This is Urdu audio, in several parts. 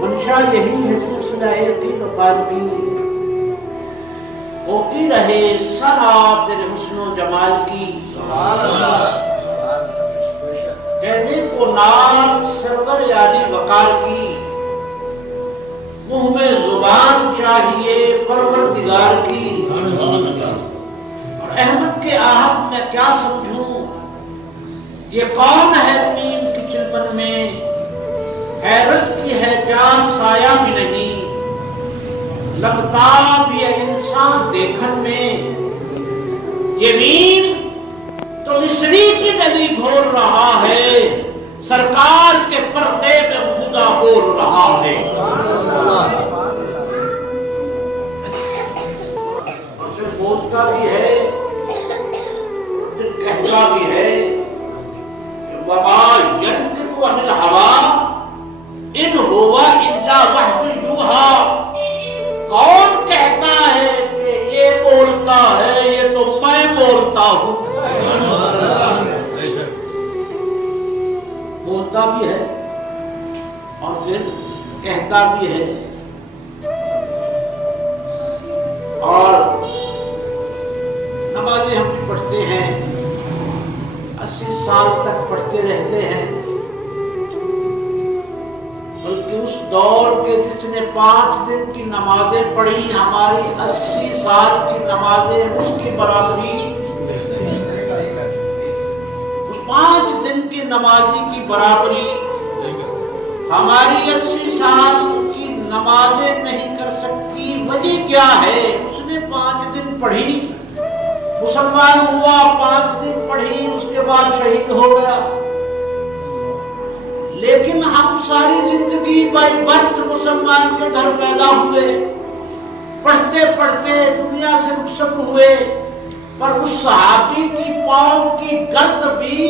منشا یہی ہے سلسلہ یقین وقال کی، ہوتی رہے سنا تیرے حسن و جمال کی، سبحان اللہ کہنے کو نام سرور عالی وقار کی، منہ میں زبان چاہیے پروردگار کی، اور احمد کے آہت میں کیا سمجھوں، یہ کون ہے نیم کی چلمن میں، حیرت کی ہے کیا سایہ بھی نہیں، لگتا بھی ہے انسان دیکھن میں، یہ نیم تو مصری کی گلی گھول رہا ہے، سرکار کے پردے میں خدا بول رہا ہے۔ اور پھر بولتا بھی ہے، پھر کہتا بھی ہے، وَمَا يَنْطِقُ عَنِ الْهَوَىٰ إِنْ هُوَ إِلَّا وَحْيٌ يُوحَىٰ، کون کہتا ہے کہ یہ بولتا ہے، یہ تو میں بولتا ہوں۔ بولتا بھی ہے اور پھر کہتا بھی ہے، اور نمازیں ہم بھی پڑھتے ہیں، 80 سال تک پڑھتے رہتے ہیں، بلکہ اس دور کے جس نے 5 دن کی نمازیں پڑھی، ہماری 80 سال کی نمازیں اس کی برابری، اس 5 دن کی نمازی کی برابری ہماری 80 سال کی نمازیں نہیں کر سکتی۔ وجہ کیا ہے؟ اس نے 5 دن پڑھی، مسلمان ہوا، 5 دن پڑھی، اس کے بعد شہید ہو گیا، لیکن ہم ساری زندگی بائی برتھ مسلمان کے گھر پیدا ہوئے، پڑھتے پڑھتے دنیا سے رخصت ہوئے، پر اس صحابی کی پاؤں کی گرد بھی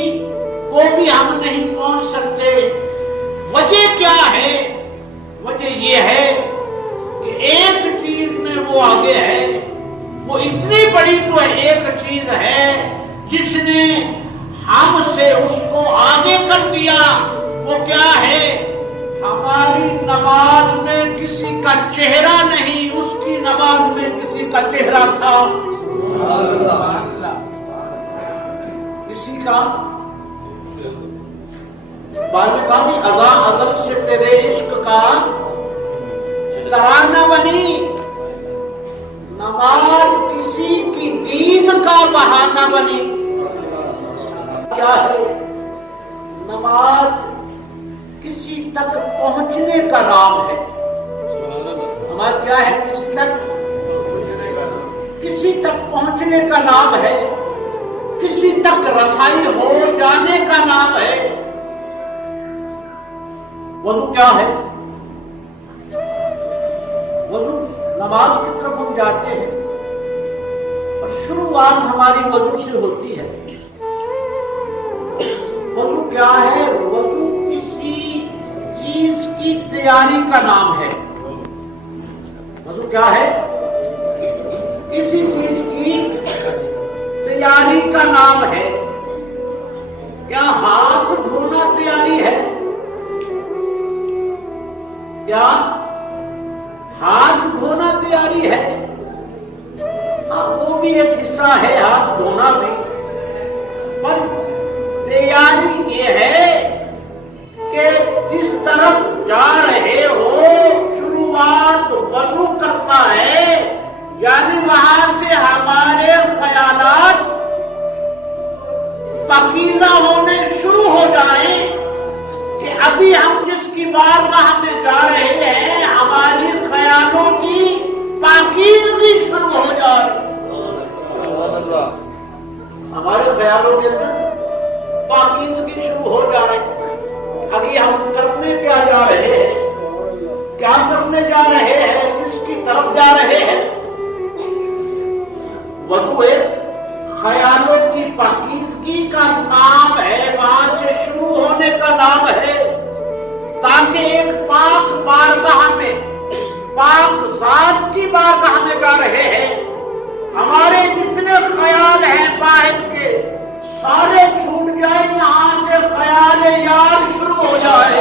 وہ بھی ہم نہیں پہنچ سکتے۔ وجہ کیا ہے؟ وجہ یہ ہے کہ ایک چیز میں وہ آگے ہے، وہ اتنی بڑی تو ایک چیز ہے جس نے ہم سے اس کو آگے کر دیا۔ وہ کیا ہے؟ ہماری نماز میں کسی کا چہرہ نہیں، اس کی نماز میں کسی کا چہرہ تھا، کسی کا بالکامی اذاں ازل سے تیرے عشق کا ترانہ بنی، نماز کسی کی دید کا بہانہ بنی۔ کیا ہے نماز؟ کسی تک پہنچنے کا نام ہے۔ نماز کیا ہے؟ کسی تک پہنچنے کا نام ہے، کسی تک رسائی ہو جانے کا نام ہے۔ وضو کیا ہے؟ وضو نماز کی طرف ہم جاتے ہیں اور شروعات ہماری وضو سے ہوتی ہے۔ وضو کیا ہے؟ وضو کسی چیز کی تیاری کا نام ہے۔ وضو کیا ہے؟ کسی چیز کی تیاری کا نام ہے۔ کیا ہاتھ دھونا تیاری ہے؟ کیا ہاتھ دھونا تیاری ہے؟ ہاں، وہ بھی ایک حصہ ہے ہاتھ دھونا بھی، پر تیاری یہ ہے کہ جس طرف جا رہے ہو شروعات وضو کرتا ہے، یعنی وہاں سے ہمارے خیالات پاکیزہ ہونے شروع ہو جائیں کہ ابھی ہم جس کی بارگاہ میں جا رہے ہیں ہماری خیالوں کی پاکیزگی شروع ہو جائے، ہمارے خیالوں کے اندر پاکیزگی شروع ہو جائے۔ ابھی ہم کرنے کیا جا رہے ہیں؟ کیا کرنے جا رہے ہیں؟ کس کی طرف جا رہے ہیں؟ وضو خیالوں کی پاکیزگی کا نام ہے، وہاں سے شروع ہونے کا نام ہے، تاکہ ایک پاک بارگاہ میں، پاک ذات کی بارگاہ میں جا رہے ہیں، ہمارے جتنے خیال ہیں باہر کے سارے چھوٹ جائیں، یہاں سے خیال یار شروع ہو جائے،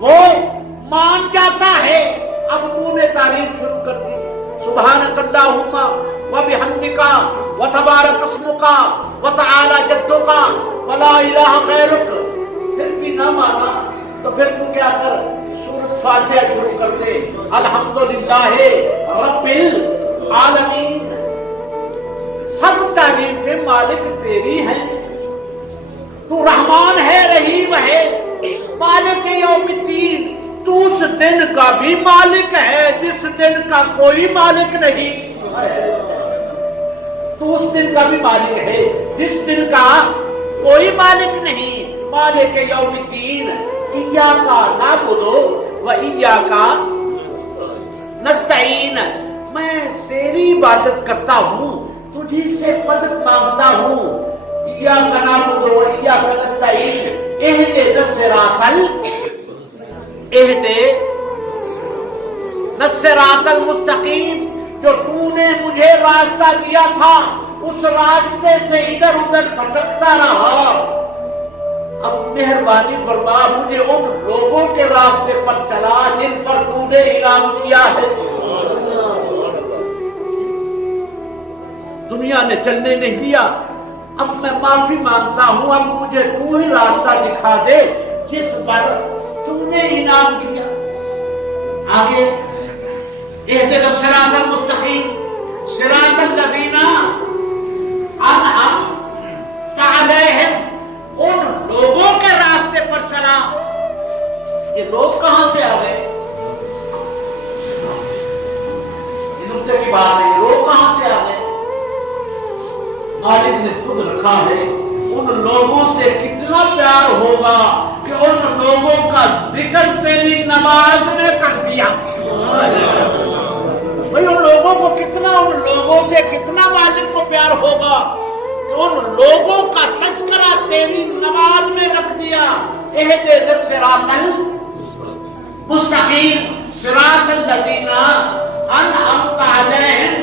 وہ مان جاتا ہے. اب تو نے تعریف شروع کر دی. سبحانک اللہم و بحمدک و تبارک اسمک و تعالی جدک و لا الہ غیرک. پھر بھی نہ مانا تو پھر تو کیا کر, سورۃ فاتحہ شروع کر دے. الحمدللہ رب العالمین. سب تعریفیں مالک تیری ہیں. تو رحمان ہے, رحیم ہے, مالک یوم الدین. تو اس دن کا بھی مالک ہے جس دن کا کوئی مالک نہیں. تو اس دن کا بھی مالک ہے جس دن کا کوئی مالک نہیں. مالک یوم الدین. ایاک نعبد و ایاک نستعین. میں تیری عبادت کرتا ہوں, تجھی سے مدد مانگتا ہوں. ایاک نعبد و ایاک نستعین. اہدنا الصراط المستقیم. جو تو نے مجھے راستہ دیا تھا اس راستے سے ادھر ادھر بھٹکتا رہا. اب مہربانی فرما مجھے ان لوگوں کے راستے پر چلا جن پر تو نے انعام کیا ہے. دنیا نے چلنے نہیں دیا. اب میں معافی مانگتا ہوں. اب مجھے تو ہی راستہ دکھا دے جس پر تو نے انعام کیا. آگے اہدنا الصراط المستقیم صراط الذین انعمت علیہم. ان لوگوں کے راستے پر چلا. یہ لوگ کہاں سے آ گئے؟ یہ نکتے کی بات ہے. یہ لوگ کہاں سے آ گئے؟ مالک نے خود رکھا ہے. ان لوگوں سے کتنا پیار ہوگا کہ ان لوگوں کا ذکر تیری نماز میں کر دیا. بھئی ان لوگوں کو کتنا, ان لوگوں سے کتنا مالک کو پیار ہوگا کہ ان لوگوں کا تذکرہ تیری نماز میں رکھ دیا. اہدنا الصراط المستقیم صراط الذین انعمت علیہم.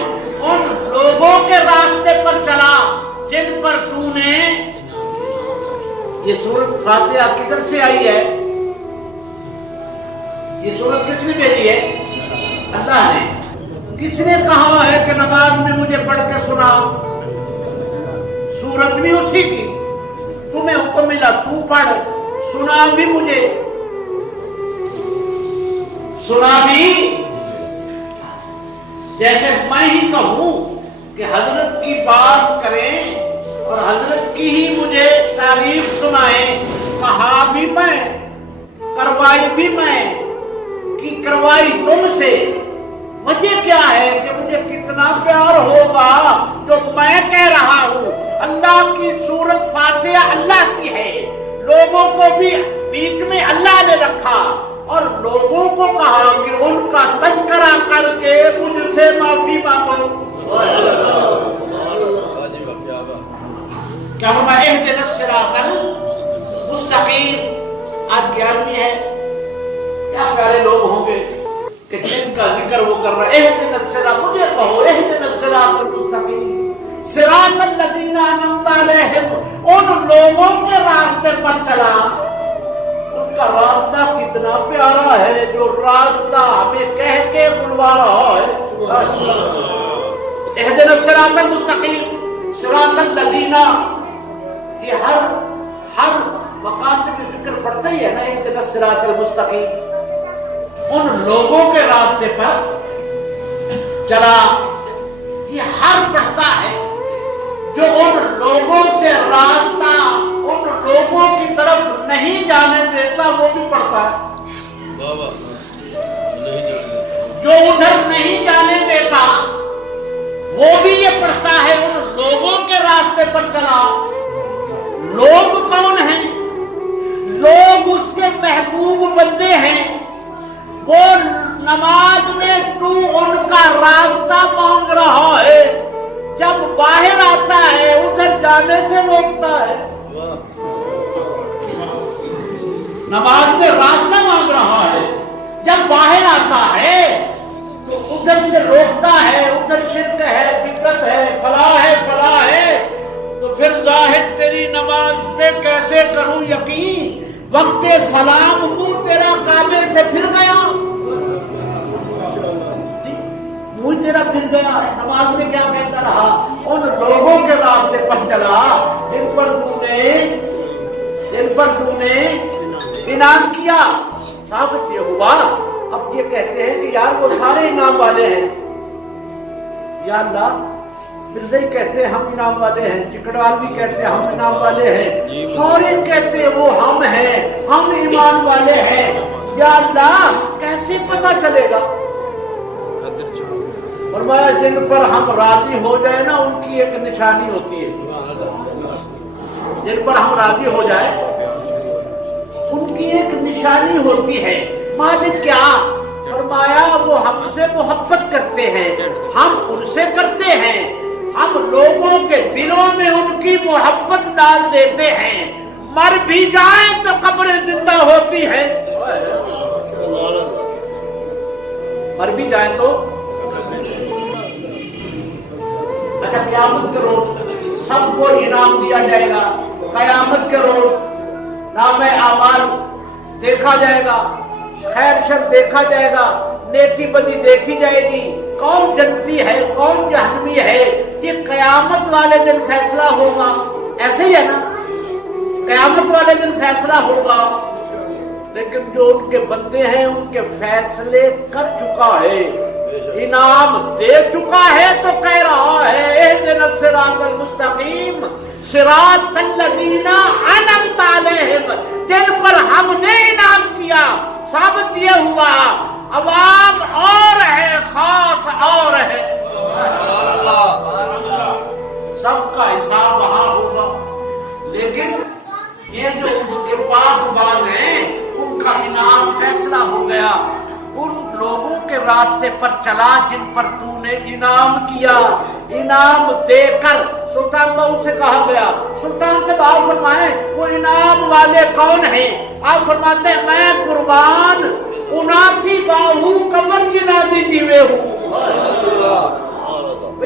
ان لوگوں کے راستے پر چلا جن پر تو نے. یہ سورۃ فاتحہ کدھر سے آئی ہے؟ یہ سورت کس نے بھیجی ہے؟ اللہ نے. کس نے کہا ہے کہ نماز میں مجھے پڑھ کے سنا؟ سورت بھی اسی کی. تمہیں حکم ملا تو پڑھ, سنا بھی مجھے, سنا بھی. جیسے میں ہی کہوں کہ حضرت کی بات کریں اور حضرت کی ہی مجھے تعریف سنائیں. کہا بھی میں, کروائی بھی میں, کی کروائی تم سے. وجہ کیا ہے کہ مجھے کتنا پیار ہوگا جو میں کہہ رہا ہوں. اللہ کی سورت فاتحہ اللہ کی ہے. لوگوں کو بھی بیچ میں اللہ نے رکھا اور لوگوں کو کہا کہ ان کا تذکرہ کر کے مجھ سے معافی مانگو. کیا ہم اہدنا الصراط المستقیم. آج 11ویں ہے. کیا پیارے لوگ ہوں گے کہ جن کا ذکر وہ کر رہا ہے. اہدنا الصراط, مجھے کہو اہدنا الصراط المستقیم صراط الذین انعمت علیہم. ان لوگوں کے راستے پر چلا. ان کا راستہ کتنا پیارا ہے جو راستہ ہمیں کہہ کے بلوا رہا ہے. اہدنا الصراط المستقیم صراط الذین. یہ ہر وقت میں ذکر پڑتا ہی ہے نا. اہدنا الصراط المستقیم. ان لوگوں کے راستے پر چلا. یہ ہر پڑھتا ہے جو ان لوگوں سے راستہ ان لوگوں کی طرف نہیں جانے دیتا وہ بھی پڑھتا ہے. جو ادھر نہیں جانے دیتا وہ بھی یہ پڑھتا ہے. ان لوگوں کے راستے پر چلا. لوگ کون ہیں؟ لوگ اس کے محبوب بندے ہیں. وہ نماز میں تو ان کا راستہ مانگ رہا ہے. جب باہر آتا ہے ادھر جانے سے روکتا ہے. نماز میں راستہ مانگ رہا ہے. جب باہر آتا ہے تو ادھر سے روکتا ہے. ادھر شرک ہے, بدعت ہے, فلاح ہے. تو پھر ظاہر تیری نماز پہ کیسے کروں یقین وقت سلام منہ تیرا کعبے سے پھر گیا، منہ تیرا پھر گیا، نماز میں کیا کہتا رہا؟ ان لوگوں کے راستے پر چلا جن پر تم نے انعام کیا۔ ثابت یہ ہوا، اب یہ کہتے ہیں کہ یار وہ سارے انعام والے ہیں، یا اللہ مرزا کہتے ہیں ہم انعام والے ہیں، چکڑوال بھی کہتے ہیں ہم انعام والے ہیں، سورین کہتے ہیں وہ ہم ہیں، ہم ایمان والے ہیں، یا اللہ کیسے پتہ چلے گا؟ فرمایا جن پر ہم راضی ہو جائے نا ان کی ایک نشانی ہوتی ہے، جن پر ہم راضی ہو جائے ان کی ایک نشانی ہوتی ہے۔ مالک کیا؟ فرمایا وہ ہم سے محبت کرتے ہیں، ہم ان سے کرتے ہیں، ہم لوگوں کے دلوں میں ان کی محبت ڈال دیتے ہیں، مر بھی جائیں تو قبریں زندہ ہوتی ہیں، مر بھی جائیں تو۔ اچھا قیامت کے روز سب کو انعام دیا جائے گا، قیامت کے روز نام اعمال دیکھا جائے گا، خیر شر دیکھا جائے گا، نیکی بدی دیکھی جائے گی، کون جنتی ہے کون جہنمی ہے، یہ قیامت والے دن فیصلہ ہوگا۔ ایسے ہی ہے نا، قیامت والے دن فیصلہ ہوگا، لیکن جو ان کے بندے ہیں ان کے فیصلے کر چکا ہے، انعام دے چکا ہے، تو کہہ رہا ہے اہدنا الصراط المستقیم صراط الذین انعمت علیہم، جن پر ہم نے انعام کیا۔ ثابت یہ ہوا عوام اور ہے، خاص اور ہے، سب کا حساب وہاں ہوگا، لیکن یہ جو اس کے پاک باز ہیں ان کا انعام فیصلہ ہو گیا۔ ان لوگوں کے راستے پر چلا جن پر تو نے انعام کیا، انعام دے کر۔ سلطان بہو سے کہا گیا، سلطان سے آپ فرمائیں وہ انعام والے کون ہیں؟ آپ فرماتے ہیں میں قربان اناسی باہو قبر جنادی جیوے ہوں۔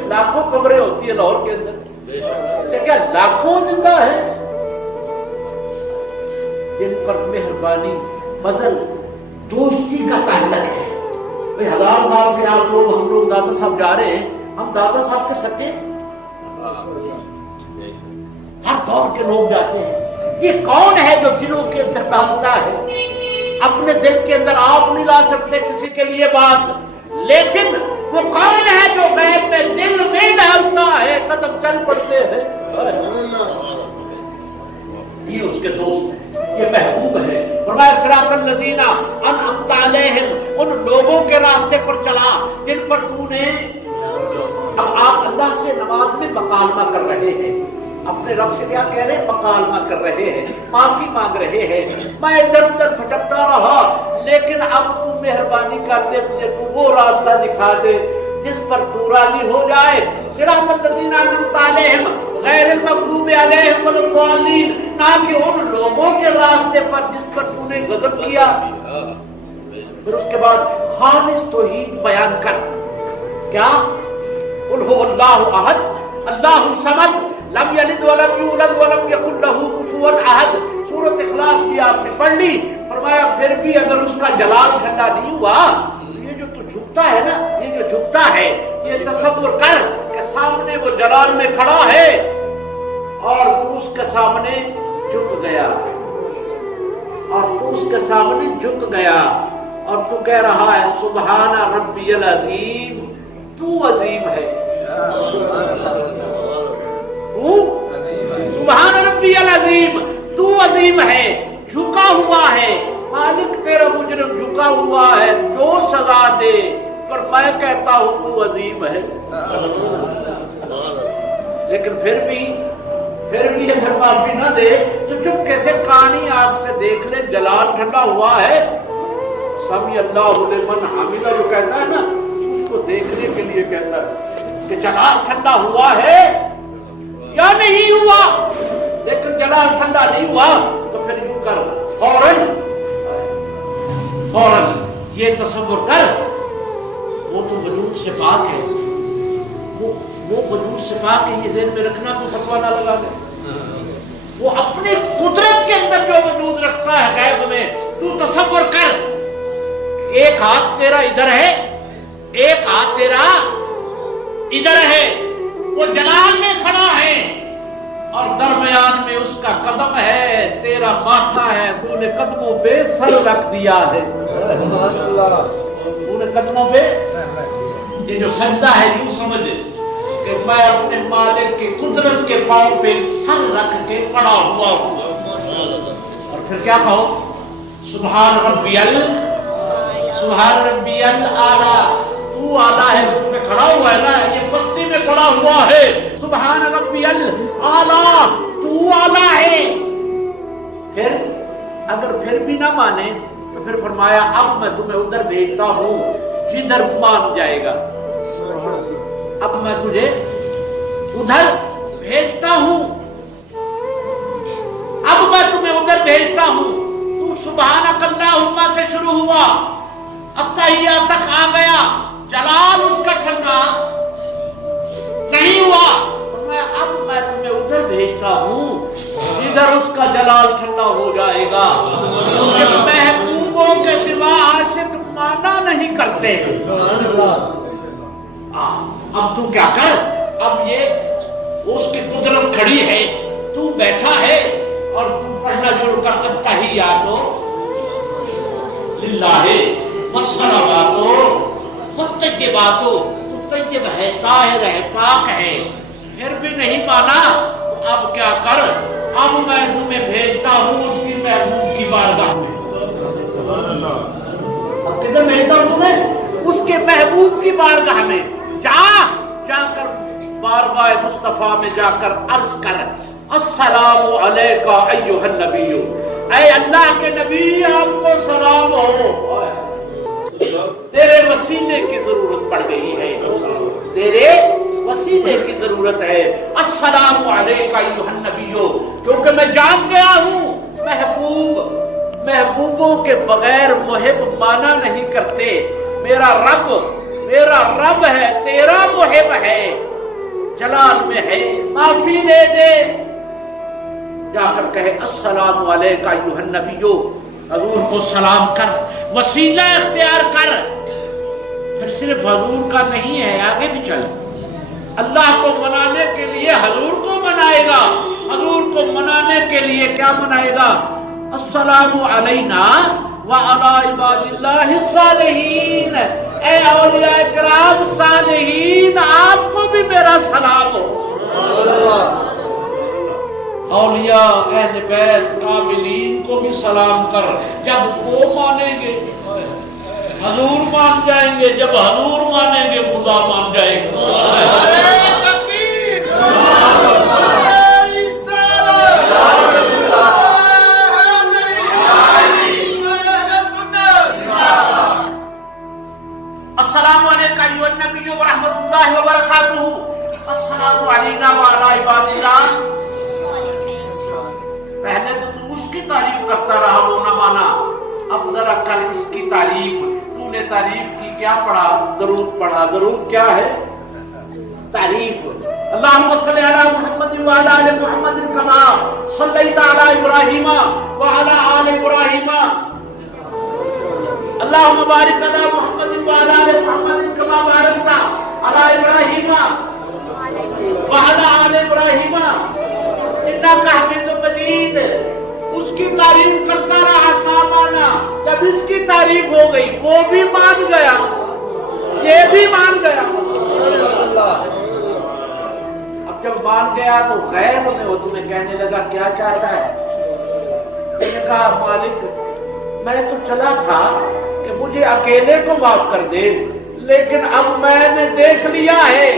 لاکھوں قبریں ہوتی ہے لاہور کے اندر، کیا لاکھوں زندہ ہے جن پر مہربانی فضل دوستی کا تعلق ہے۔ 1000 سال سے آپ لوگ ہم لوگ داتا صاحب جا رہے ہیں، ہم داتا صاحب کے سکے ہر دور کے لوگ جاتے ہیں۔ یہ کون ہے جو دلوں کے اندر ڈالتا ہے؟ اپنے دل کے اندر آپ نہیں لا سکتے کسی کے لیے بات، لیکن وہ کون ہے جو غیب میں دل میں ڈالتا ہے، قدم چل پڑتے ہیں، یہ اس کے دوست ہیں، یہ محبوب ہے۔ فرمایا صراط الذین انعمت علیہم، ان لوگوں کے راستے پر چلا جن پر تو نے۔ اب آپ اللہ سے نماز میں مکالمہ کر رہے ہیں، اپنے رب سے کیا کہہ رہے ہیں؟ مکالمہ کر رہے ہیں، معافی مانگ رہے ہیں۔ میں ادھر ادھر بھٹکتا رہا، لیکن اب تو مہربانی کر دے، مجھے تو وہ راستہ دکھا دے جس پر تو راضی ہو جائے۔ صراط الذین انعمت علیہم غیر المغضوب علیہم ولا الضالین، نہ کہ ان لوگوں کے راستے پر جس پر تو نے غضب کیا۔ پھر اس کے بعد خالص توحید بیان کر، کیا؟ قل هو اللہ احد اللہ الصمد لم یلد ولم یولد ولم یکن له کفوا احد۔ سورۃ اخلاص بھی آپ نے پڑھ لی۔ فرمایا پھر بھی اگر اس کا جلال ٹھنڈا نہیں ہوا، یہ جو تو جھکتا ہے نا، یہ جو جھکتا ہے، یہ تصور کر کہ سامنے وہ جلال میں کھڑا ہے اور تو اس کے سامنے جھک گیا، اور تو اس کے سامنے جھک گیا اور تو کہہ رہا ہے سبحان ربی العظیم، تو عظیم ہے، سبحان ربی العظیم، تو عظیم ہے، جھکا ہوا ہے، مالک تیرا مجرم جھکا ہوا ہے، جو سزا دے، پر میں کہتا ہوں تو عظیم ہے۔ لیکن پھر بھی اگر معافی نہ دے تو چپکے سے کانی آنکھ سے دیکھ لے، جلال ٹھنڈا ہوا ہے، سمی اللہ لمن حمدہ جو کہتا ہے نا، اس کو دیکھنے کے لیے کہتا ہے کہ جلال ٹھنڈا ہوا ہے یا نہیں ہوا۔ لیکن جلال ٹھنڈا نہیں ہوا تو پھر یوں کر، فوراً یہ تصور کر وہ تو وجود سے پاک ہے، وہ وجود سے پاک ہے، یہ ذہن میں رکھنا تو فتویٰ نہ لگا دے، وہ اپنی قدرت کے اندر جو وجود رکھتا ہے غیب میں، تو تصور کر، ایک ہاتھ تیرا ادھر ہے، ایک ہاتھ تیرا ادھر ہے، وہ جلال میں کھڑا ہے اور درمیان میں اس کا قدم ہے، تیرا ماتھا ہے، تو نے قدموں پہ سر رکھ دیا ہے، تو نے قدموں پہ، یہ جو سجدہ ہے یوں سمجھ کہ میں اپنے مالک کی قدرت کے پاؤں پہ سر رکھ کے پڑا ہوا ہوں، اور پھر کیا کہو؟ سبحان ربی الاعلیٰ، تو اعلیٰ ہے، تو کھڑا ہوا ہے نا، یہ بستی میں پڑا ہوا ہے، سبحان ربی الاعلیٰ، تو اعلیٰ ہے۔ پھر اگر پھر بھی نہ مانے تو پھر فرمایا اب میں تمہیں ادھر بھیجتا ہوں جدھر مان جائے گا، اب میں تجھے ادھر بھیجتا ہوں، اب میں تمہیں ادھر بھیجتا ہوں۔ تو سبحانک اللہم سے شروع ہوا، اتحیات تک آ گیا، جلال اس کا ٹھنڈا نہیں ہوا، اب میں تمہیں ادھر بھیجتا ہوں ادھر اس کا جلال ٹھنڈا ہو جائے گا، کیونکہ محبوبوں کے سوا عاشق مانا نہیں کرتے۔ اب تو کیا کر، اب یہ اس کی قدرت کھڑی ہے، تو بیٹھا ہے اور تو پڑھنا شروع کر، التحیات للہ والصلوات والطیبات، تو طیب ہے، طاہر ہے، پاک ہے، پھر بھی نہیں مانا تو اب کیا کر، اب میں تمہیں بھیجتا ہوں اس کی محبوب کی بارگاہ میں۔ اب کدھر بھیجتا ہوں تمہیں؟ اس کے محبوب کی بارگاہ میں، جا کر بارگاہ مصطفیٰ میں جا کر عرض کر، السلام علیکہ ایھا النبی، اے اللہ کے نبی آپ کو سلام ہو، تیرے وسیلے کی ضرورت پڑ گئی ہے، تیرے وسیلے کی ضرورت ہے، السلام علیکہ ایھا النبی، کیونکہ میں جان گیا ہوں محبوبوں کے بغیر محب مانا نہیں کرتے، میرا رب ہے، تیرا محب ہے، جلال میں ہے، معافی دے دے، جا کر کہے السلام علیکہ ایھا النبی، حضور کو سلام کر، وسیلہ اختیار کر۔ پھر صرف حضور کا نہیں ہے، آگے بھی چل، اللہ کو منانے کے لیے حضور کو منائے گا، حضور کو منانے کے لیے کیا منائے گا؟ السلام علینا وعلی عباد اللہ الصالحین، اے اولیاء کرام صالحین آپ کو بھی میرا سلام ہو، اولیاء اہل بیت کاملین کو بھی سلام کر، جب وہ مانیں گے حضور مان جائیں گے، جب حضور مانیں گے خدا مان جائے گا۔ السلام علیکم ایھا النبی ورحمۃ اللہ وبرکاتہ، السلام علینا وعلی عباد اللہ۔ پہلے تو تم اس کی تعریف کرتا رہا، وہ نہ مانا، اب ذرا کر اس کی تعریف، تو نے تعریف کی، کیا پڑھا؟ درود پڑھا، درود کیا ہے؟ تعریف۔ اللہم صلی علی محمد وعلی آل محمد کما صلیت علی ابراہیم وعلی آل ابراہیم، اللہم بارک علی محمد وعلی آل محمد کما بارکت علی ابراہیم وعلی آل ابراہیم انک حمید مجید۔ اس کی تعریف کرتا رہا، نہ مانا، جب اس کی تعریف ہو گئی وہ بھی مان گیا، یہ بھی مان گیا، اب جب مان گیا تو غیب میں وہ تمہیں کہنے لگا کیا چاہتا ہے؟ میں نے کہا مالک میں تو چلا تھا کہ مجھے اکیلے کو معاف کر دے، لیکن اب میں نے دیکھ لیا ہے،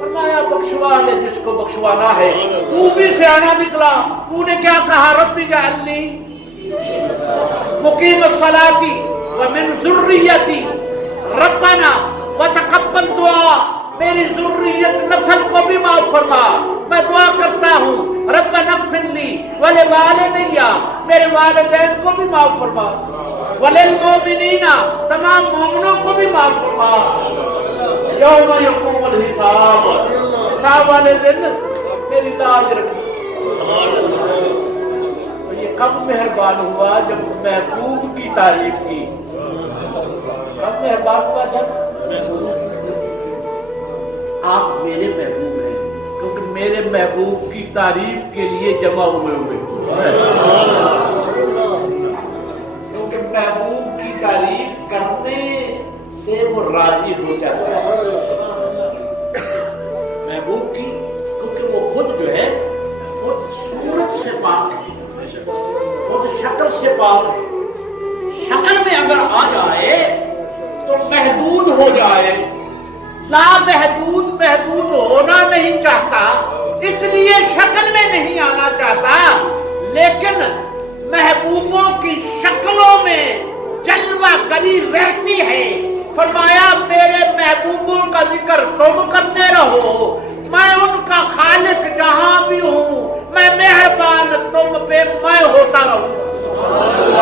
فرمایا بخشوا لے جس کو بخشوانا ہے۔ تو بھی سیانا نکلا، تو نے کیا کہا؟ رب اجعلنی مقیم الصلاۃ ومن ذریتی ربنا وتقبل دعا، میری ذریت نسل کو بھی معاف فرما، میں دعا کرتا ہوں ربنا اغفر لی ولوالدی، میرے والدین کو بھی معاف فرما، وللمؤمنین، تمام مومنوں کو بھی معاف فرما، یوم یقوم الحساب، حساب والے دن میری لاج رکھی۔ یہ کب مہربان ہوا جب محبوب کی تعریف کی؟ کب مہربان ہوا جب آپ میرے محبوب ہیں، کیونکہ میرے محبوب کی تعریف کے لیے جمع ہوئے کیونکہ محبوب کی تعریف کرنے سے وہ راضی ہو جاتا ہے محبوب کی، کیونکہ وہ خود جو ہے خود صورت سے پاک ہے، خود شکل سے پاک ہے، شکل میں اگر آ جائے تو محدود ہو جائے، لا محدود ہونا نہیں چاہتا، اس لیے شکل میں نہیں آنا چاہتا، لیکن محبوبوں کی شکلوں میں جلوہ گری رہتی ہے۔ فرمایا میرے محبوبوں کا ذکر تم کرتے رہو، میں ان کا خالق جہاں بھی ہوں، میں مہربان تم پہ میں ہوتا رہوں۔